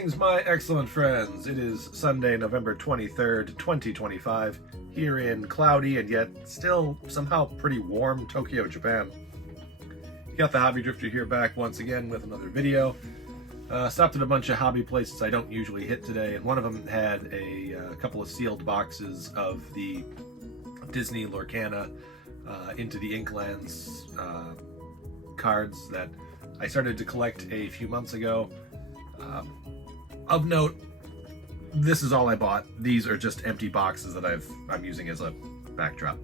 Greetings, my excellent friends. It is Sunday, November 23rd, 2025, here in cloudy and yet still somehow pretty warm Tokyo, Japan. You got the Hobby Drifter here back once again with another video. Stopped at a bunch of hobby places I don't usually hit today, and one of them had a couple of sealed boxes of the Disney Lorcana Into the Inklands cards that I started to collect a few months ago. Of note, this is all I bought. These are just empty boxes that I'm using as a backdrop.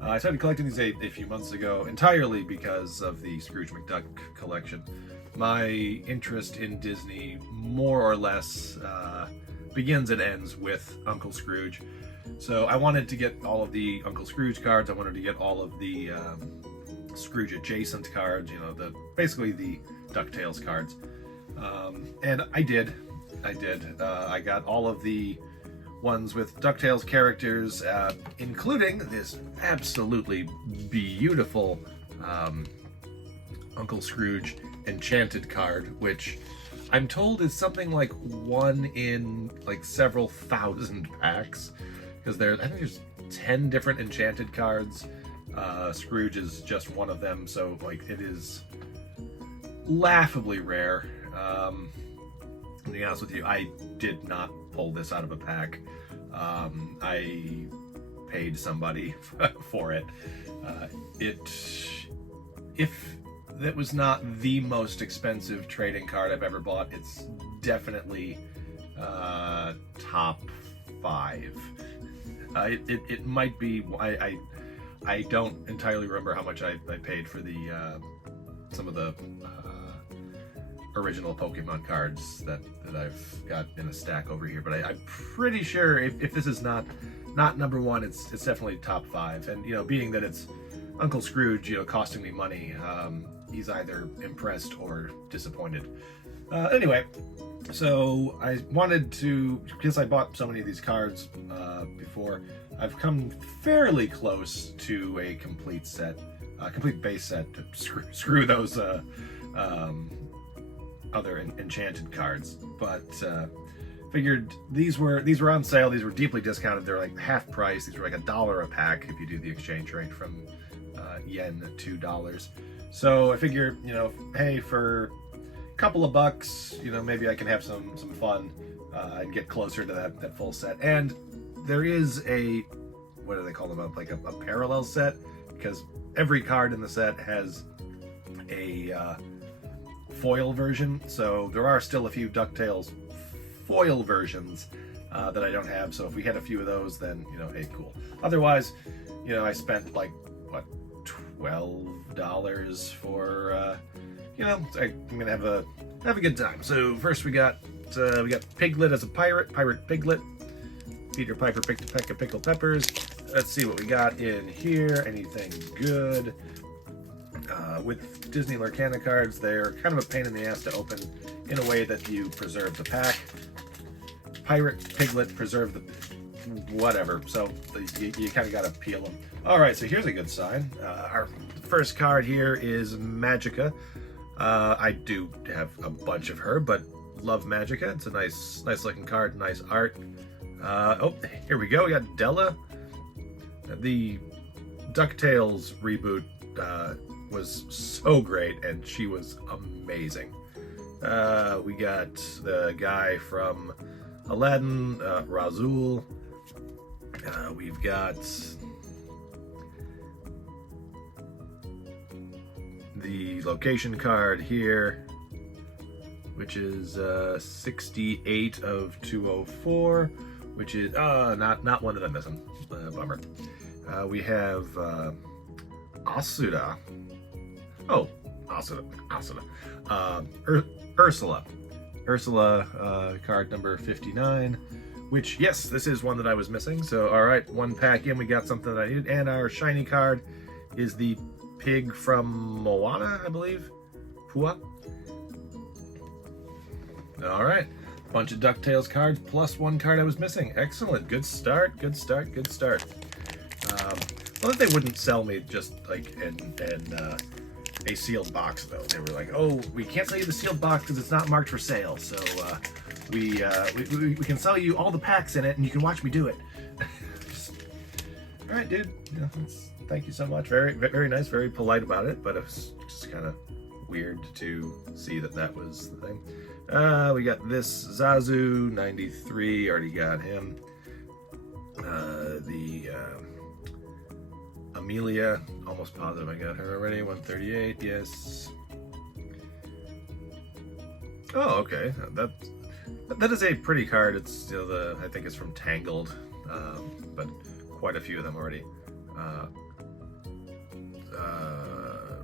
I started collecting these a few months ago entirely because of the Scrooge McDuck collection. My interest in Disney more or less begins and ends with Uncle Scrooge. So I wanted to get all of the Uncle Scrooge cards. I wanted to get all of the Scrooge adjacent cards, you know, basically the DuckTales cards. And I did. I got all of the ones with DuckTales characters, including this absolutely beautiful Uncle Scrooge Enchanted card, which I'm told is something like one in like several thousand packs, because I think there's 10 different Enchanted cards. Scrooge is just one of them, so like it is laughably rare. To be honest with you, I did not pull this out of a pack. I paid somebody for it. If that was not the most expensive trading card I've ever bought, it's definitely top 5. It might be. I don't entirely remember how much I paid for the some of the original Pokemon cards that I've got in a stack over here, but I'm pretty sure if this is not number 1, it's definitely top 5. And you know, being that it's Uncle Scrooge, you know, costing me money, he's either impressed or disappointed. Anyway, so I wanted to, because I bought so many of these cards before, I've come fairly close to a complete set, complete base set to screw those other Enchanted cards, but figured these were on sale. These were deeply discounted. They're like half price. These were like $1 a pack if you do the exchange rate from yen to dollars. So I figure, you know, hey, for a couple of bucks, you know, maybe I can have some fun and get closer to that full set. And there is a, what do they call them up, like a parallel set, because every card in the set has a foil version, so there are still a few DuckTales foil versions that I don't have. So if we had a few of those, then, you know, hey, cool. Otherwise, you know, I spent like what, $12 for you know, I'm gonna have a good time. So first we got Piglet as a pirate Piglet. Peter Piper picked a peck of pickled peppers. Let's see what we got in here. Anything good? With Disney Lorcana cards, they're kind of a pain in the ass to open in a way that you preserve the pack. Pirate, Piglet, preserve the whatever. So you kind of got to peel them. All right, so here's a good sign. Our first card here is Magica. I do have a bunch of her, but love Magica. It's a nice looking card, nice art. Oh, here we go. We got Della. The DuckTales reboot was so great, and she was amazing. We got the guy from Aladdin, Razul. We've got the location card here, which is 68 of 204, which is not one that I'm missing. Bummer. We have Asuda. Oh, Asuda. Ursula. Ursula, card number 59, which, yes, this is one that I was missing. So, all right, one pack in, we got something that I needed. And our shiny card is the pig from Moana, I believe. Pua. All right, bunch of DuckTales cards plus one card I was missing. Excellent. Good start. Well, they wouldn't sell me just like in a sealed box, though. They were like, oh, we can't sell you the sealed box because it's not marked for sale. So we can sell you all the packs in it, and you can watch me do it. All right, dude. Yeah, thank you so much. Very, very nice. Very polite about it, but it was just kind of weird to see that was the thing. We got this Zazu 93. Already got him. The Amelia, almost positive I got her already. 138. Yes. Oh, okay. That is a pretty card. It's I think it's from Tangled, but quite a few of them already.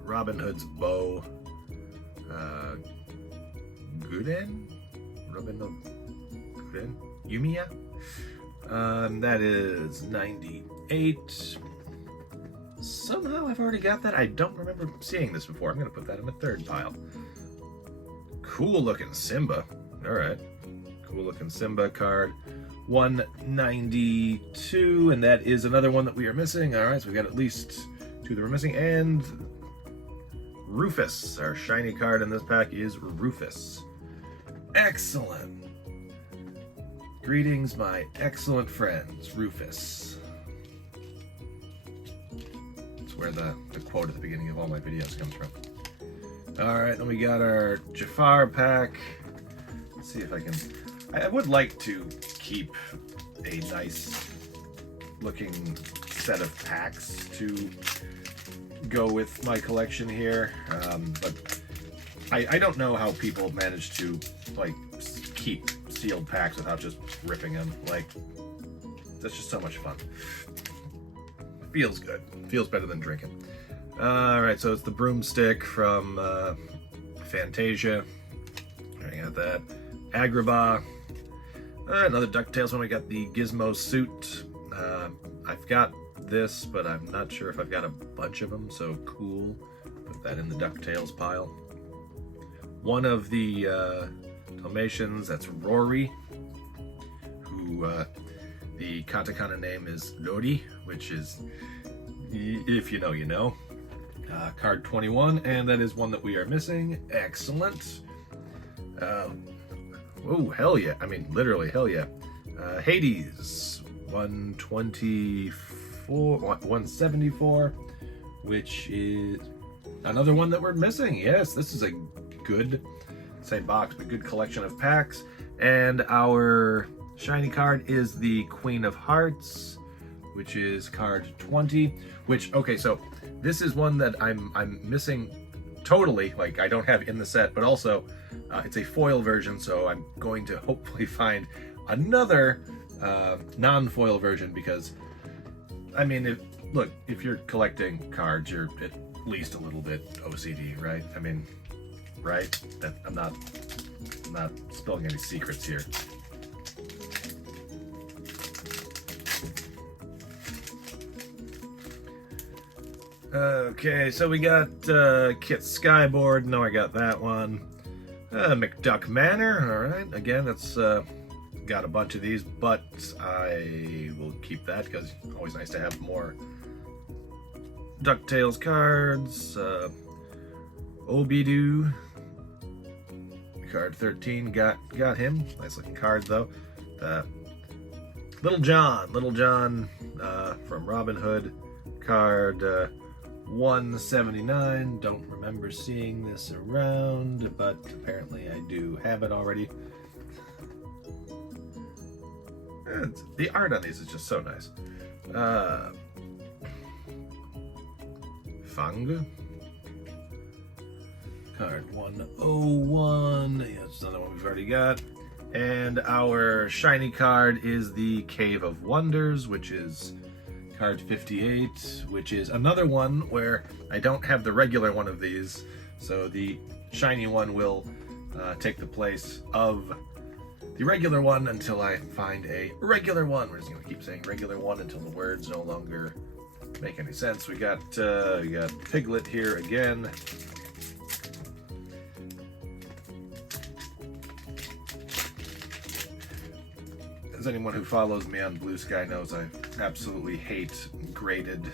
Robin Hood's bow. Guden? Robin of Guden? Yumiya? That is 98. Somehow I've already got that. I don't remember seeing this before. I'm going to put that in the third pile. Cool looking Simba. Alright. Cool looking Simba card. 192, and that is another one that we are missing. Alright, so we got at least two that we're missing. And Rufus. Our shiny card in this pack is Rufus. Excellent. Greetings, my excellent friends, Rufus. That's where the quote at the beginning of all my videos comes from. Alright, then we got our Jafar pack. Let's see if I can... I would like to keep a nice looking set of packs to go with my collection here, but I don't know how people manage to like keep sealed packs without just ripping them. Like, that's just so much fun. Feels good. Feels better than drinking. Alright, so it's the broomstick from Fantasia. I got that. Agrabah. Another DuckTales one. We got the Gizmo suit. I've got this, but I'm not sure if I've got a bunch of them, so cool. Put that in the DuckTales pile. One of the Dalmatians, that's Rory, who the katakana name is Lori, which is, if you know, you know. Card 21, and that is one that we are missing. Excellent. Oh, hell yeah. I mean, literally, hell yeah. Hades, 174, which is another one that we're missing. Yes, this is a good, same box, but good collection of packs. And our shiny card is the Queen of Hearts, which is card 20, which, okay, so this is one that I'm missing totally, like I don't have in the set, but also it's a foil version, so I'm going to hopefully find another non-foil version, because I mean, if you're collecting cards, you're at least a little bit OCD, right? I mean, right? I'm not spilling any secrets here. Okay, so we got Kit Skyboard. No, I got that one. McDuck Manor. All right, again, that's got a bunch of these, but I will keep that because it's always nice to have more DuckTales cards. Obidoo, card 13. Got him. Nice looking card though. Little John from Robin Hood, card 179. Don't remember seeing this around, but apparently I do have it already. The art on these is just so nice. Fang, card 101. Yeah, it's another one we've already got. And our shiny card is the Cave of Wonders, which is card 58, which is another one where I don't have the regular one of these, so the shiny one will take the place of the regular one until I find a regular one. We're just going to keep saying regular one until the words no longer make any sense. We got Piglet here again. As anyone who follows me on Blue Sky knows, I absolutely hate graded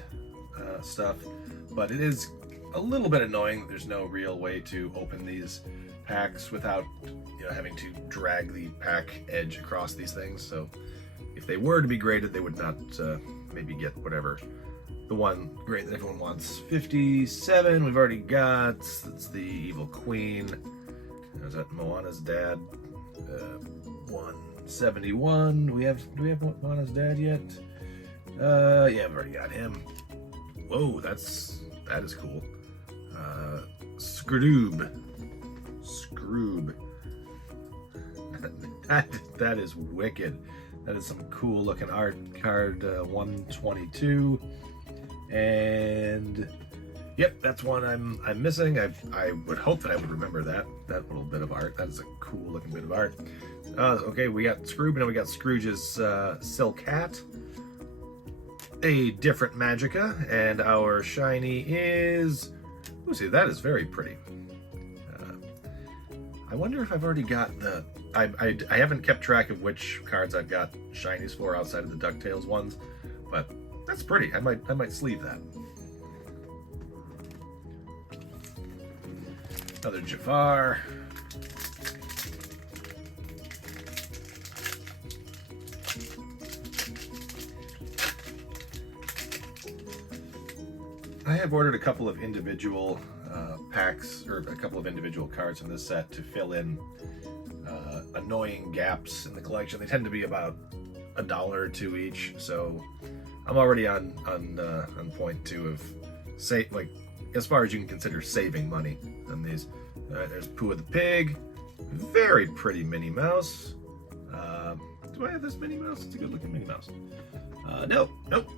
stuff, but it is a little bit annoying that there's no real way to open these packs without, you know, having to drag the pack edge across these things. So if they were to be graded, they would not maybe get whatever the one grade that everyone wants. 57 we've already got. That's the Evil Queen. Is that Moana's dad? 171. Do we have Moana's dad yet? Yeah, I've already got him. Whoa, that is cool. Scrooge. That is wicked. That is some cool looking art. Card 122. And yep, that's one I'm missing. I would hope that I would remember that little bit of art. That is a cool looking bit of art. Okay, we got Scrooge, and we got Scrooge's Silk Hat. A different Magica, and our shiny is... Oh, see, that is very pretty. I wonder if I've already got the... I haven't kept track of which cards I've got shinies for outside of the DuckTales ones, but that's pretty. I might sleeve that. Another Jafar. I have ordered a couple of individual packs, or a couple of individual cards from this set to fill in annoying gaps in the collection. They tend to be about $1 or $2 each, so I'm already on point two of like as far as you can consider saving money on these. There's Pooh the Pig, very pretty Minnie Mouse. Do I have this Minnie Mouse? It's a good looking Minnie Mouse. Nope.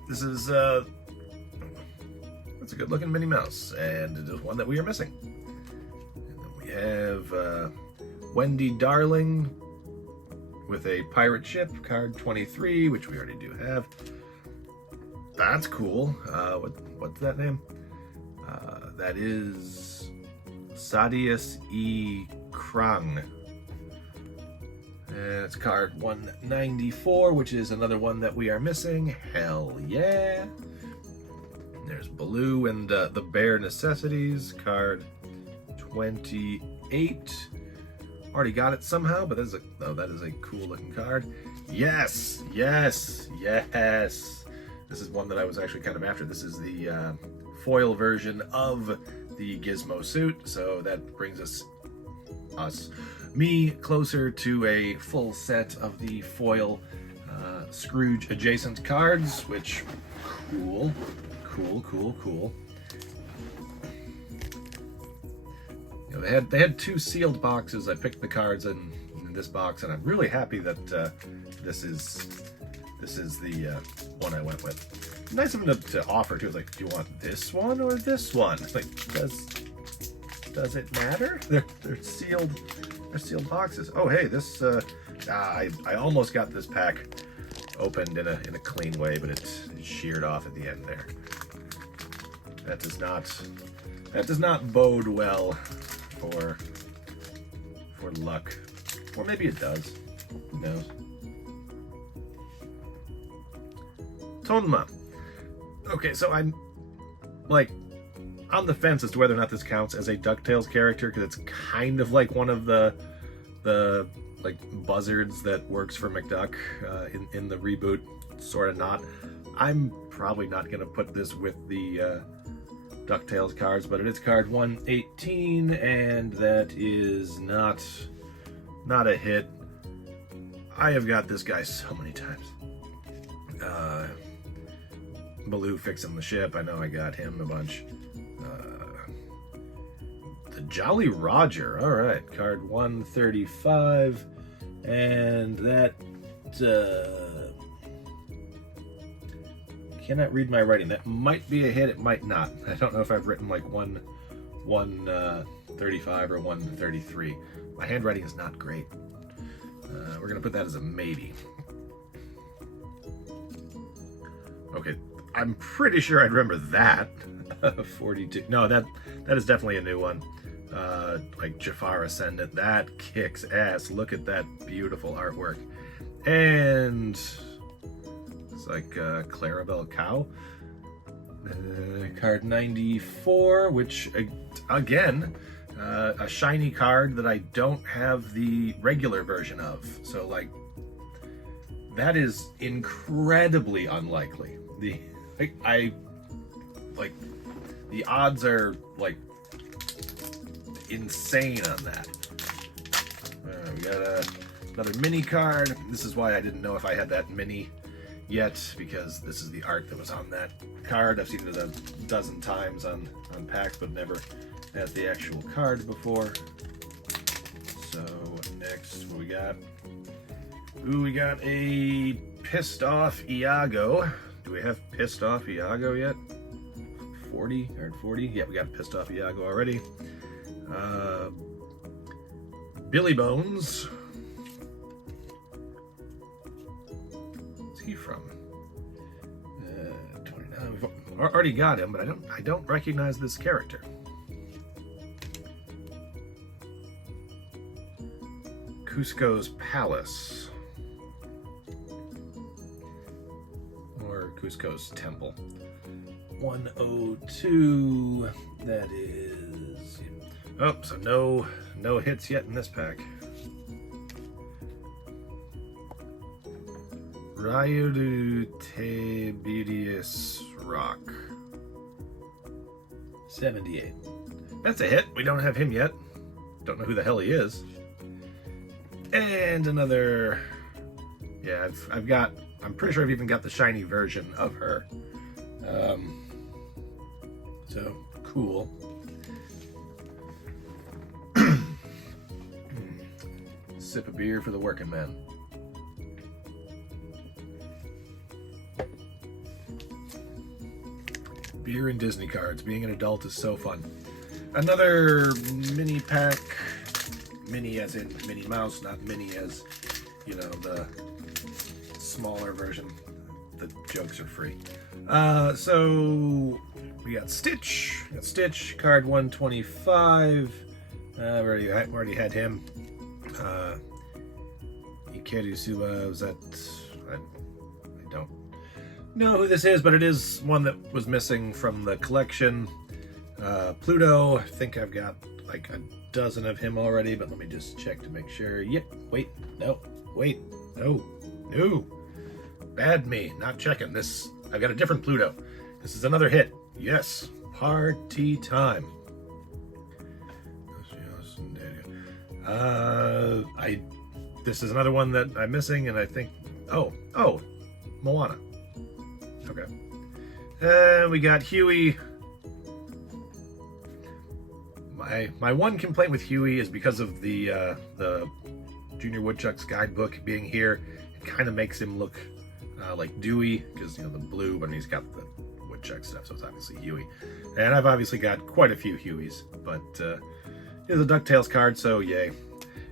This is it's a good looking Minnie Mouse, and it is one that we are missing. And then we have Wendy Darling with a pirate ship, card 23, which we already do have. That's cool. What's that name? That is Sadius E. Krang. And it's card 194, which is another one that we are missing. Hell yeah. There's Baloo and the Bare Necessities, card 28. Already got it somehow, but that is a cool looking card. Yes. This is one that I was actually kind of after. This is the foil version of the Gizmo suit, so that brings me closer to a full set of the foil Scrooge adjacent cards, which cool. You know, they had 2 sealed boxes. I picked the cards in this box, and I'm really happy that this is the one I went with. Nice of them to offer too. It's like, do you want this one or this one? It's like, does it matter? They're sealed. They're sealed boxes. Oh hey, this I almost got this pack opened in a clean way, but it sheared off at the end there. That does not bode well for luck. Or maybe it does. Who knows? Tonma. Okay, so I'm like on the fence as to whether or not this counts as a DuckTales character, because it's kind of like one of the like buzzards that works for McDuck in the reboot. Sort of not. I'm probably not going to put this with the DuckTales cards, but it is card 118, and that is not a hit. I have got this guy so many times. Baloo fixing the ship, I know I got him a bunch. The Jolly Roger, alright, card 135, and that cannot read my writing. That might be a hit, it might not. I don't know if I've written like 135 or 133. My handwriting is not great. We're gonna put that as a maybe. Okay, I'm pretty sure I'd remember that. 42. No, that is definitely a new one. Like Jafar Ascendant. That kicks ass. Look at that beautiful artwork. And it's like Clarabelle Cow. Card 94, which again, a shiny card that I don't have the regular version of. So like, that is incredibly unlikely. The odds are like insane on that. We got another mini card. This is why I didn't know if I had that mini yet, because this is the art that was on that card. I've seen it a dozen times on packs, but never as the actual card before. So next, what we got? Ooh, we got a Pissed Off Iago. Do we have Pissed Off Iago yet? 40 or 40? Yeah, we got Pissed Off Iago already. Billy Bones. Where's he from? 29. We've already got him, but I don't recognize this character. Cusco's Palace. Or Cusco's Temple. 102. That is. Oh, so no hits yet in this pack. Ryudu Tiberius Rock. 78. That's a hit. We don't have him yet. Don't know who the hell he is. And another. Yeah, I'm pretty sure I've even got the shiny version of her. So cool. Sip of beer for the working man. Beer and Disney cards. Being an adult is so fun. Another mini pack. Mini as in Minnie Mouse, not mini as, you know, the smaller version. The jokes are free. So we got Stitch. Card 125. We already had him. Ikeru Suba, was that? I don't know who this is, but it is one that was missing from the collection. Pluto. I think I've got like a dozen of him already, but let me just check to make sure. Yep. Wait. No. Bad me. Not checking this. I've got a different Pluto. This is another hit. Yes. Party time. This is another one that I'm missing, and I think. Oh, Moana. Okay. And we got Huey. My one complaint with Huey is because of the Junior Woodchuck's guidebook being here. It kind of makes him look like Dewey, because, you know, the blue, but he's got the Woodchuck stuff, so it's obviously Huey. And I've obviously got quite a few Hueys, but here's a DuckTales card, so yay.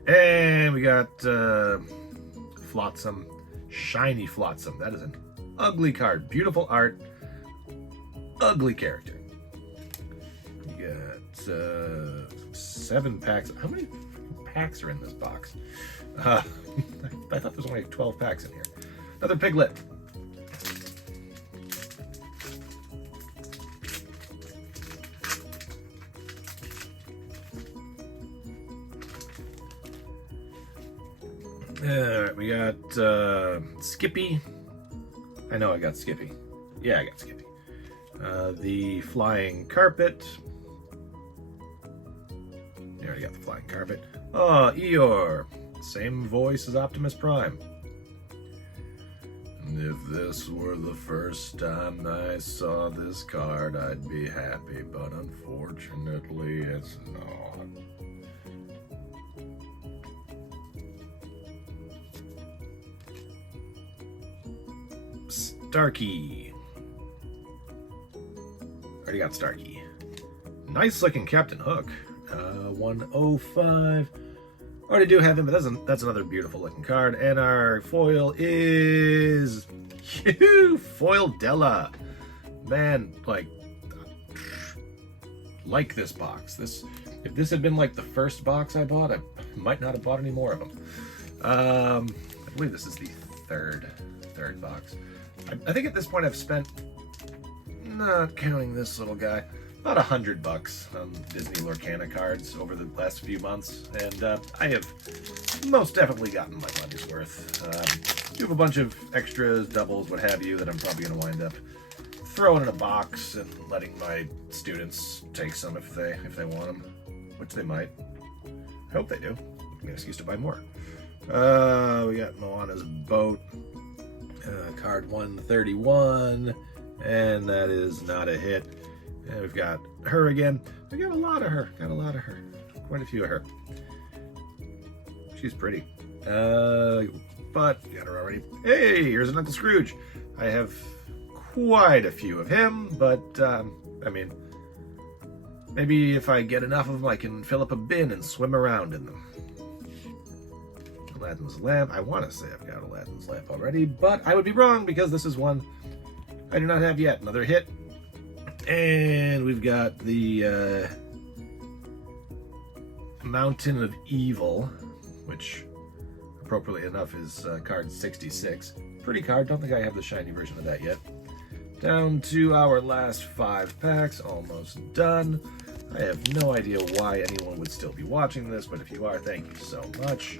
And we got Flotsam, shiny Flotsam. That is an ugly card. Beautiful art, ugly character. You got 7 packs. How many packs are in this box? I thought there was only 12 packs in here. Another Piglet. Alright, we got Skippy. I know I got Skippy. Yeah, I got Skippy. The Flying Carpet. You already got the Flying Carpet. Oh, Eeyore. Same voice as Optimus Prime. And if this were the first time I saw this card, I'd be happy, but unfortunately it's not. Starkey. Already got Starkey. Nice looking Captain Hook. 105. Already do have him, but that's another beautiful looking card. And our foil is Foil Della. Man, like this box. If this had been like the first box I bought, I might not have bought any more of them. I believe this is the third box. I think at this point I've spent, not counting this little guy, about $100 on Disney Lorcana cards over the last few months, and I have most definitely gotten my money's worth. You have a bunch of extras, doubles, what have you, that I'm probably going to wind up throwing in a box and letting my students take some if they want them, which they might. I hope they do. Give me an excuse to buy more. We got Moana's boat, card 131, and that is not a hit. And we've got her again. We got a lot of her. Quite a few of her. She's pretty. But got her already. Hey, here's an Uncle Scrooge. I have quite a few of him, but I mean, maybe if I get enough of them, I can fill up a bin and swim around in them. Aladdin's lamp. I want to say I've got Aladdin's lamp already, but I would be wrong because this is one I do not have yet. Another hit. And we've got the Mountain of Evil, which appropriately enough is card 66. Pretty card. Don't think I have the shiny version of that yet. Down to our last 5 packs. Almost done. I have no idea why anyone would still be watching this, but if you are, thank you so much.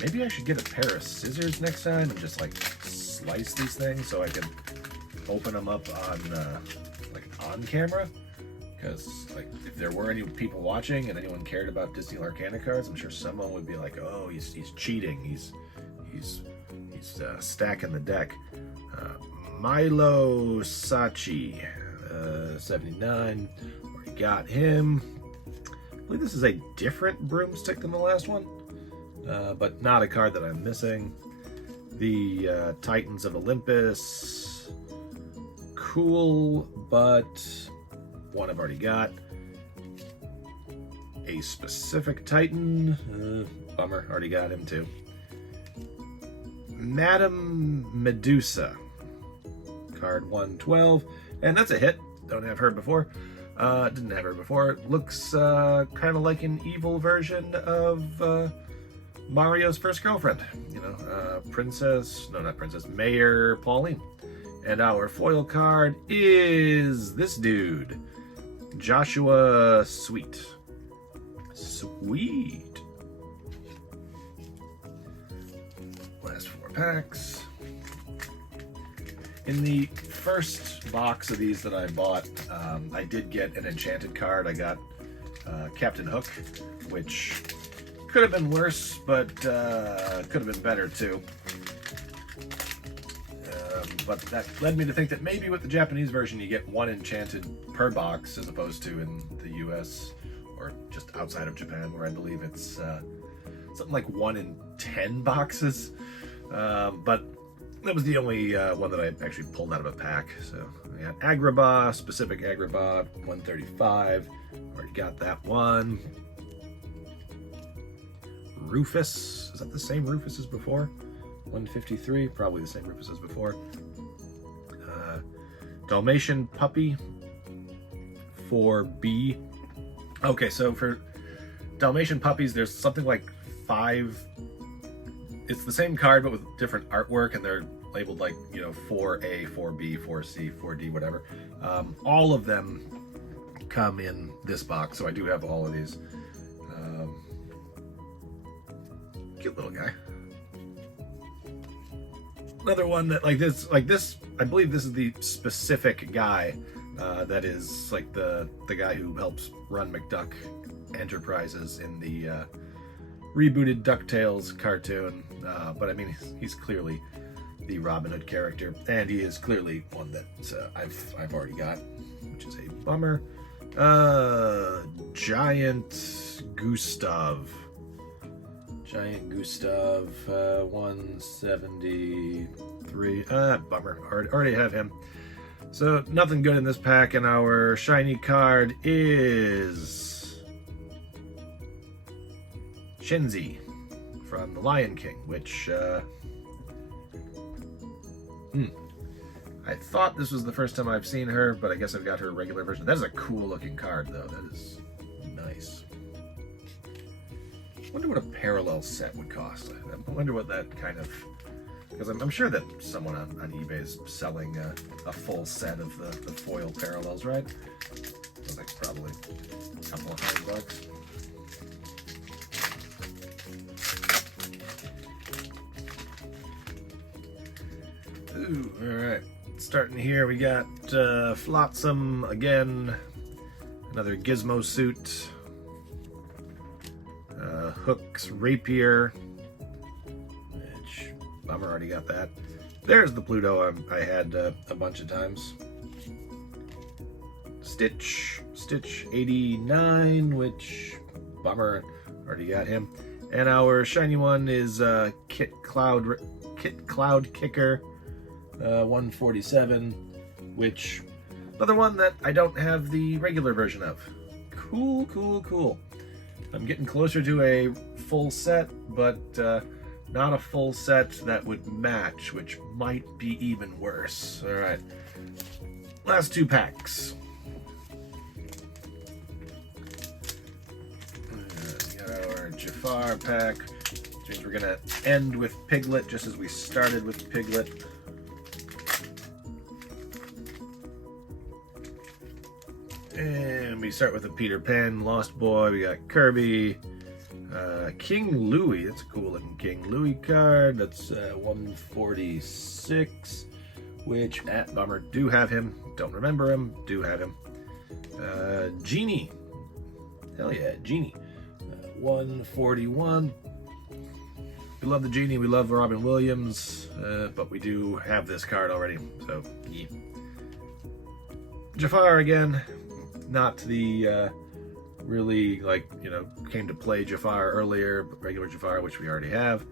Maybe I should get a pair of scissors next time and just like slice these things so I can open them up on like on camera. Because like if there were any people watching and anyone cared about Disney Lorcana cards, I'm sure someone would be like, "Oh, he's cheating. He's stacking the deck." Milo Sachi, 79. Already got him. I believe this is a different broomstick than the last one. But not a card that I'm missing. The Titans of Olympus. Cool, but one I've already got. A specific Titan. Bummer, already got him too. Madame Medusa. Card 112. And that's a hit. Don't have her before. Didn't have her before. Looks kind of like an evil version of Mario's first girlfriend, you know, Mayor Pauline. And our foil card is this dude, Joshua Sweet. Sweet. Last 4 packs. In the first box of these that I bought, I did get an enchanted card. I got Captain Hook, which could have been worse, but could have been better too. But that led me to think that maybe with the Japanese version you get 1 enchanted per box as opposed to in the US or just outside of Japan, where I believe it's something like 1 in 10 boxes. But that was the only one that I actually pulled out of a pack. So I got Agrabah, specific Agrabah, 135. Already got that one. Rufus, is that the same Rufus as before? 153, probably the same Rufus as before. Dalmatian Puppy, 4B. Okay, so for Dalmatian Puppies, there's something like 5. It's the same card, but with different artwork, and they're labeled like, you know, 4A, 4B, 4C, 4D, whatever. All of them come in this box, so I do have all of these. Cute little guy. Another one that like this, I believe this is the specific guy that is like the guy who helps run McDuck Enterprises in the rebooted DuckTales cartoon. But I mean, he's clearly the Robin Hood character, and he is clearly one that I've already got, which is a bummer. Giant Gustav. 173. Bummer. Already have him. So nothing good in this pack, and our shiny card is Shenzi from The Lion King, which I thought this was the first time I've seen her, but I guess I've got her regular version. That is a cool looking card, though. That is nice. wonder what a parallel set would cost. I wonder what that kind of... Because I'm sure that someone on eBay is selling a full set of the foil parallels, right? Sounds like probably a couple of $100. Ooh, alright. Starting here, we got Flotsam again. Another Gizmo suit. Hook's Rapier. Which, bummer, already got that. There's the Pluto I had a bunch of times. Stitch 89, which, bummer, already got him. And our shiny one is Kit Cloud Kicker 147, which, another one that I don't have the regular version of. Cool, cool, cool. I'm getting closer to a full set, but not a full set that would match, which might be even worse. All right, last 2 packs. Got our Jafar pack, which means we're gonna end with Piglet, just as we started with Piglet. And we start with a Peter Pan, Lost Boy. We got Kirby, King Louie. That's a cool looking King Louie card. That's 146, which, bummer, do have him. Don't remember him, do have him. Genie. Hell yeah, Genie. 141. We love the Genie, we love Robin Williams, but we do have this card already, so yeah. Jafar again. Not the really, like, you know, came to play Jafar earlier, but regular Jafar, which we already have.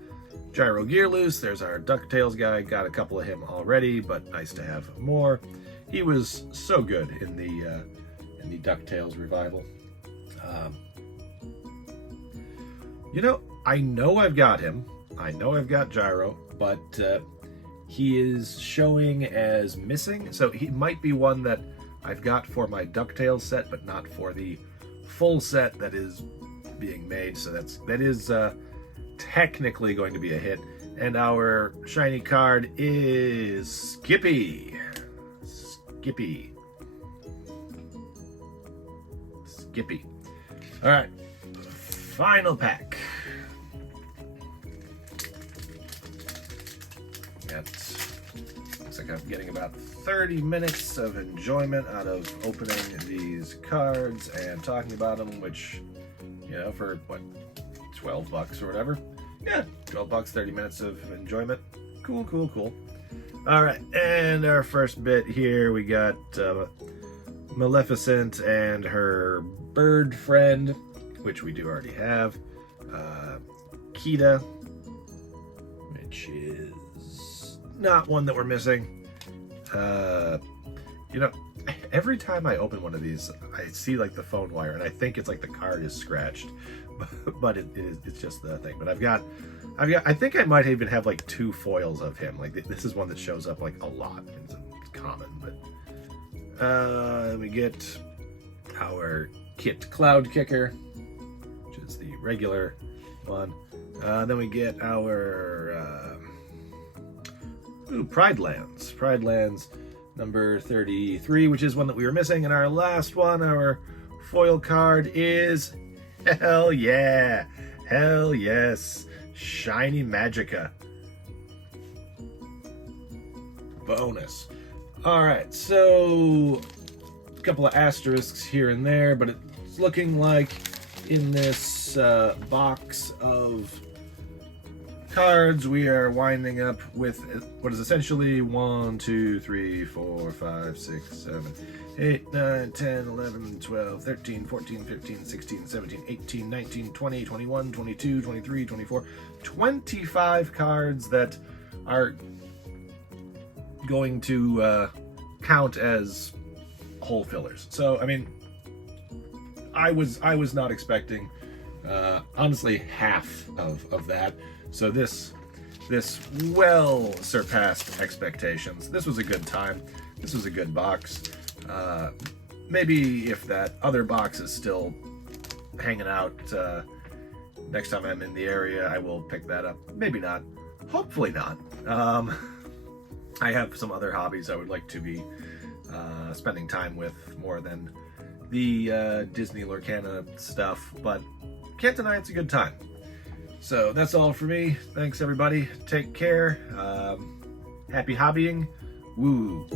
Gyro Gear Loose, there's our DuckTales guy. Got a couple of him already, but nice to have more. He was so good in the DuckTales revival. You know I've got him. I know I've got Gyro, but he is showing as missing, so he might be one that I've got for my DuckTales set, but not for the full set that is being made. So that is technically going to be a hit. And our shiny card is Skippy. Skippy. All right, final pack. Looks like I'm getting about 30 minutes of enjoyment out of opening these cards and talking about them, which, you know, for what, $12 or whatever. Yeah, $12, 30 minutes of enjoyment. Cool, cool, cool. All right, and our first bit here, we got Maleficent and her bird friend, which we do already have. Kita, which is not one that we're missing. You know, every time I open one of these, I see like the phone wire, and I think it's like the card is scratched, but it's just the thing. But I think I might even have like 2 foils of him. Like this is one that shows up like a lot. It's common, but we get our Kit Cloud Kicker, which is the regular one. Then we get our Pride Lands number 33, which is one that we were missing. And our last one, our foil card, is hell yes, Shiny Magica. Bonus. All right, so a couple of asterisks here and there, but it's looking like in this box of cards, we are winding up with what is essentially 1, 2, 3, 4, 5, 6, 7, 8, 9, 10, 11, 12, 13, 14, 15, 16, 17, 18, 19, 20, 21, 22, 23, 24, 25 cards that are going to count as hole fillers. So, I mean, I was not expecting, honestly, half of that. So this well surpassed expectations. This was a good time. This was a good box. Maybe if that other box is still hanging out next time I'm in the area, I will pick that up. Maybe not. Hopefully not. I have some other hobbies I would like to be spending time with more than the Disney Lorcana stuff, but can't deny it's a good time. So that's all for me. Thanks, everybody. Take care. Happy hobbying. Woo.